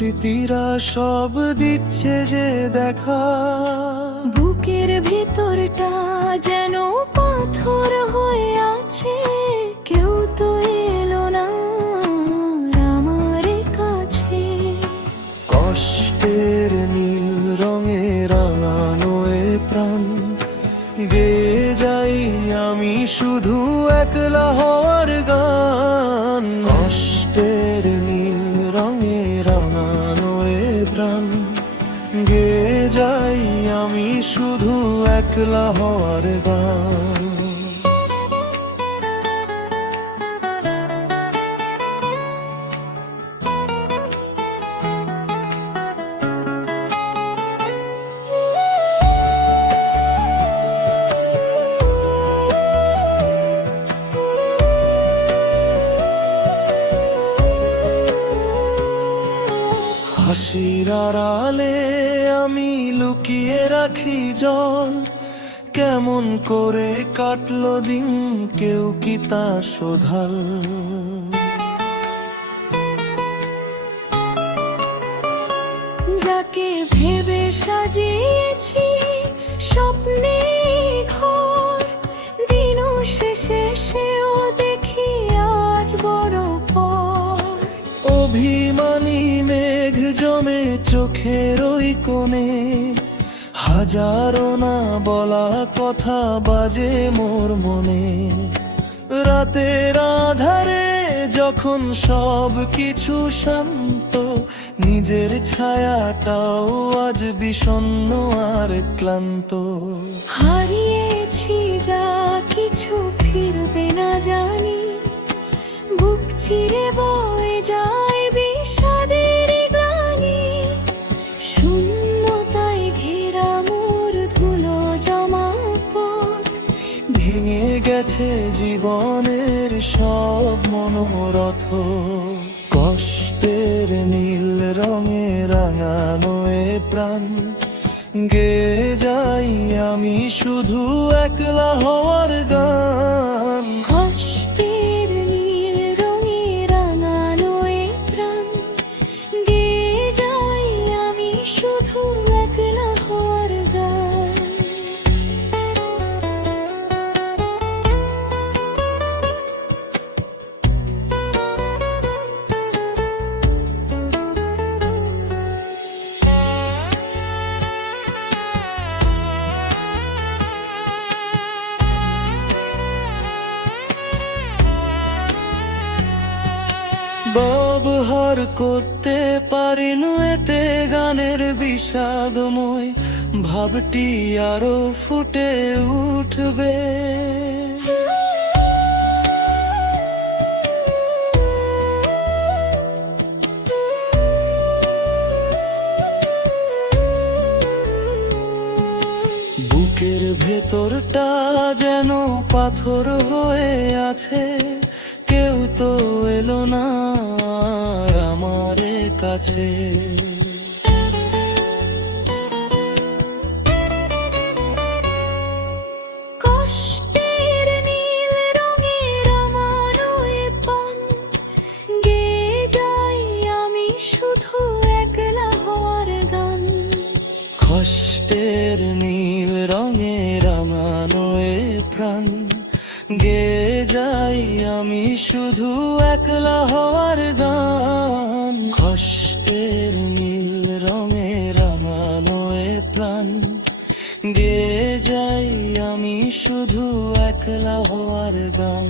স্মৃতিরা সব দিচ্ছে যে দেখা। বুকের ভিতরটা যেন পাথর হয়ে আছে, কেউ তো এলো না আমার কাছে। কষ্টের নীল রঙে রাঙানো এ প্রাণ, গেয়ে যাই আমি শুধু একলা হওয়ার গান। কষ্টের নীল রঙে রাঙানো এ প্রাণ, গেয়ে যাই আমি শুধু একলা হওয়ার গান। হাসির আড়ালে আমি লুকিয়ে রাখি জল, কেমন করে কাটলো দিন কেউ কি তা শোধাল। যাকে ভেবে সাজিয়েছি স্বপ্নে ঘর, দিন শেষে সেও দেখি আজ বড় পর। অভিমানী মেঘ জমে চোখের ওই কোণে, হাজারো না বলা কথা বাজে মোর মনে। রাতের আধারে যখন সব কিছু শান্ত, নিজের ছায়াটাও আজ বিষণ্ণ আর ক্লান্ত। হারিয়েছি যা কিছু ফিরবে না জানি, বুক চিরে বয়ে যায় বিষাদের গ্লানি। শূন্যতায় ঘেরা মোর ধুলো জমা পথ, ভেঙে গেছে জীবনের সব মনোরথ। কষ্টের নীল রঙে রাঙানো এ প্রাণ, গেয়ে যাই আমি শুধু একলা হওয়ার গান। কষ্টের নীল রঙে রাঙানো এ প্রাণ, গেয়ে যাই আমি শুধু একলা হওয়ার গান। ব্যবহার করতে পারিনু এতে গানের বিষাদময় ভাবটি আরো ফুটে উঠবে। বুকের ভেতরটা যেন পাথর হয়ে আছে, কেউ তো এলো না আমার কাছে। কষ্টের নীল রঙে রাঙানো এ প্রাণ, গেয়ে যাই আমি শুধু একলা হওয়ার গান। কষ্টের নীল রঙে রাঙানো এ প্রাণ, গেয়ে যাই আমি শুধু একলা হওয়ার গান। কষ্টের নীল রঙে রাঙানো এ প্রাণ, গেয়ে যাই আমি শুধু একলা হওয়ার গান।